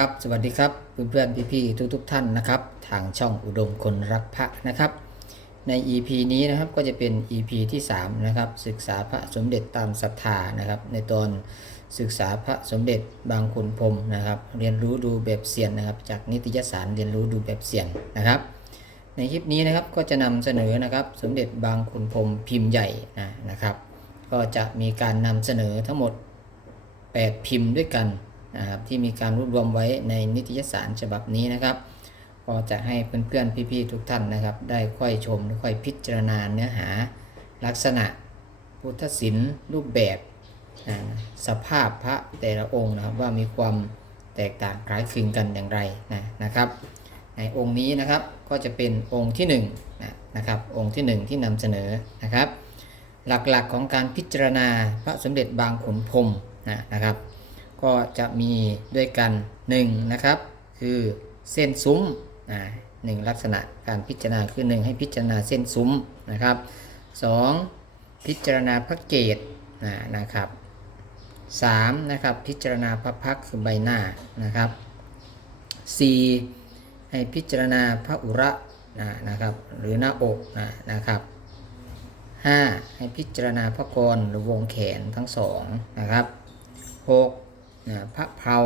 ครับสวัสดีครับเพื่อนๆพี่ๆทุกๆท่านนะครับ ทางช่องอุดมคนรักพระนะครับ ใน EP นี้นะครับก็จะเป็น EP ที่3นะครับศึกษาพระสมเด็จตามศรัทธานะครับ ในตอนศึกษาพระสมเด็จบางขุนพรมนะครับ เรียนรู้ดูแบบเซียนนะครับ จากนิตยสารเรียนรู้ดูแบบเซียนนะครับ ในคลิปนี้นะครับก็จะนำเสนอนะครับสมเด็จบางขุนพรมพิมพ์ใหญ่นะนะครับ ก็จะมีการนำเสนอทั้งหมด 8 พิมพ์ด้วยกัน นะครับที่มีการรวบรวมไว้ในนิตยสารฉบับนี้นะครับก็จะให้เพื่อนๆพี่ๆทุกท่านนะครับ ได้ค่อยชมค่อยพิจารณาเนื้อหาลักษณะพุทธศิลป์รูปแบบนะสภาพพระแต่ละองค์นะครับว่ามีความแตกต่างคล้ายคลึงกันอย่างไรนะนะครับ ในองค์นี้นะครับก็จะเป็นองค์ที่1นะนะครับองค์ที่ 1 ที่นำเสนอนะครับ หลักๆของการพิจารณาพระสมเด็จบางขุนพรมนะนะครับ ก็จะมีด้วยกัน1นะครับ คือเส้นซุ้มนะหนึ่งลักษณะการพิจารณาคือ 1 ให้พิจารณาเส้นซุ้มนะครับ 2. พิจารณาพระเกศนะนะครับ 3. นะครับพิจารณาพระพักคือใบหน้านะครับ 4. ให้พิจารณาพระอุระนะนะครับหรือหน้าอกนะนะครับ 5. ให้พิจารณาพระกรหรือวงแขนทั้งสองนะครับ 6. นะพระเพรา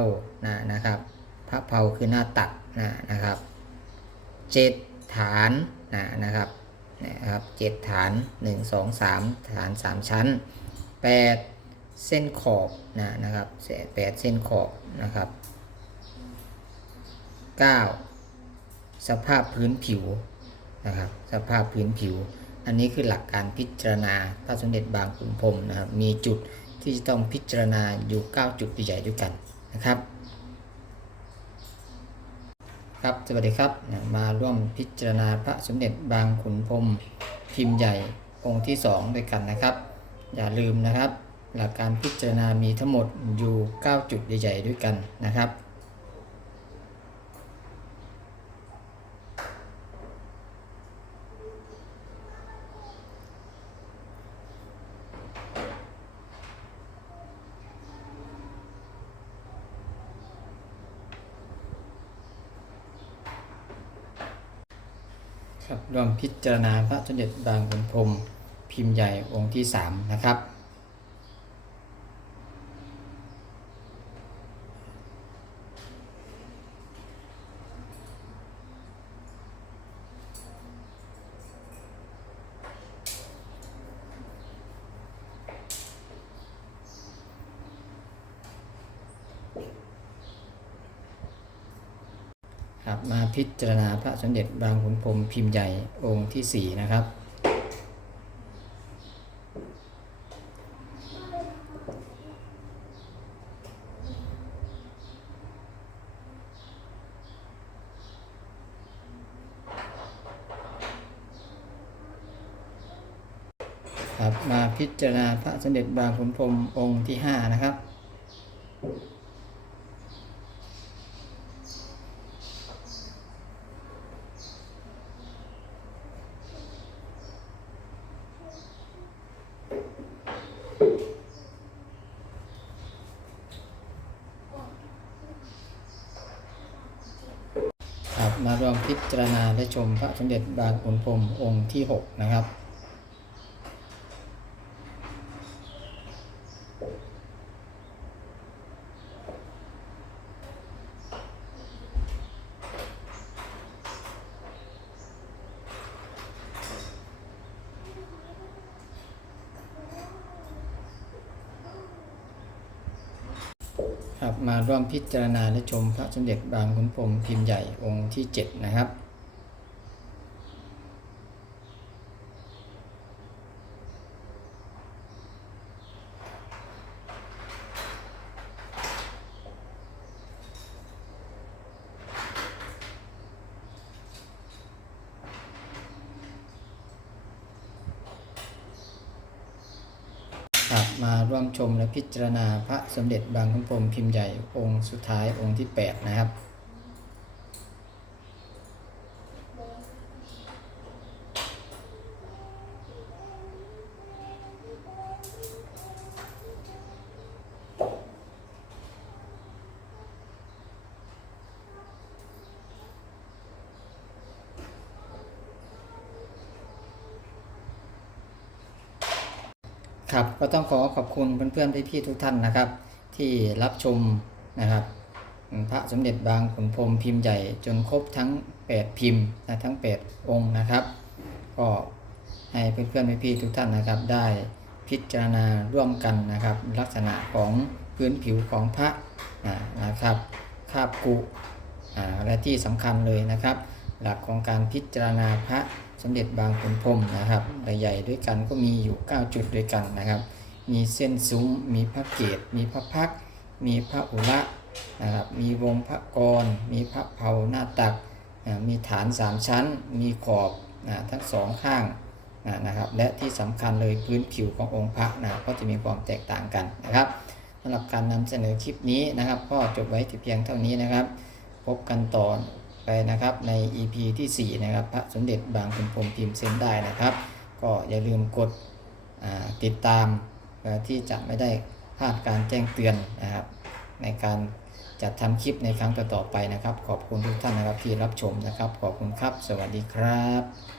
นะนะครับพระเพราคือหน้าตักนะนะครับ 7. ฐานนะนะครับนะครับ7ฐาน1 2 3ฐาน3ชั้น 8. เส้นขอบนะนะครับ8เส้นขอบนะครับ 9. สภาพพื้นผิวนะครับสภาพพื้นผิว อันนี้คือหลักการพิจารณาพระสมเด็จบางขุนพรมนะครับมีจุด ที่จะต้องพิจารณาอยู่ 9 จุดใหญ่ๆด้วยกันนะครับ ครับสวัสดีครับมาร่วมพิจารณาพระสมเด็จบางขุนพรมพิมพ์ใหญ่องค์ที่ 2 ด้วยกันนะครับ อย่าลืมนะครับ หลักการพิจารณามีทั้งหมดอยู่ 9 จุดใหญ่ๆด้วยกันนะครับ ครับร่วมพิจารณาพระสมเด็จบางขุนพรมพิมพ์ใหญ่องค์ที่ 3 นะครับ ครับมาพิจารณาพระสมเด็จบางขุนพรมพิมพ์ใหญ่องค์ที่ 4 นะครับ ครับมาพิจารณาพระสมเด็จบางขุนพรมองค์ที่ 5 นะครับ มาร่วมพิจารณาและชมพระสมเด็จบางขุนพรมองค์ที่ 6 นะครับ ครับมาร่วมพิจารณาและชมพระสมเด็จบางขุนพรมพิมพ์ใหญ่องค์ที่ 7 นะครับ มาร่วมชมและพิจารณาพระสมเด็จบางขุนพรหมพิมพ์ใหญ่องค์สุดท้ายองค์ที่ 8 นะครับ ค ครับ ก็ต้องขอขอบคุณเพื่อนๆพี่ๆทุกท่านนะครับ ที่รับชมนะครับ พระสมเด็จบางขุนพรหมพิมพ์ใหญ่จนครบทั้ง 8 พิมพ์นะทั้ง 8 องค์นะครับ ก็ให้เพื่อนๆพี่ๆทุกท่านนะครับ ได้พิจารณาร่วมกันนะครับ ลักษณะของพื้นผิวของพระนะครับคาบกุและที่สำคัญเลยนะครับ หลักของการพิจารณาพระสมเด็จบางขุนพรมนะครับใหญ่ๆด้วยกันก็มีอยู่ 9 จุดด้วยกันนะครับ มีเส้นซุ้ม มีพระเกศมีพระพัก มีพระอุระนะครับ มีวงพระกร มีพระเผาหน้าตัก มีฐานสามชั้น มีขอบทั้งสองข้างนะครับ และที่สำคัญเลยพื้นผิวขององค์พระนะก็จะมีความแตกต่างกันนะครับสำหรับการนำเสนอคลิปนี้นะครับ ก็จบไว้ที่เพียงเท่านี้นะครับ พบกันต่อ ไปนะครับใน EP ที่ 4 นะครับพระสมเด็จบางขุนพรมพิมพ์เซ็นได้นะครับ ก็อย่าลืมกดติดตามเพื่อที่จะไม่ได้พลาดการแจ้งเตือนนะครับ ในการจัดทำคลิปในครั้งต่อๆไปนะครับ ขอบคุณทุกท่านนะครับที่รับชมนะครับ ขอบคุณครับ สวัสดีครับ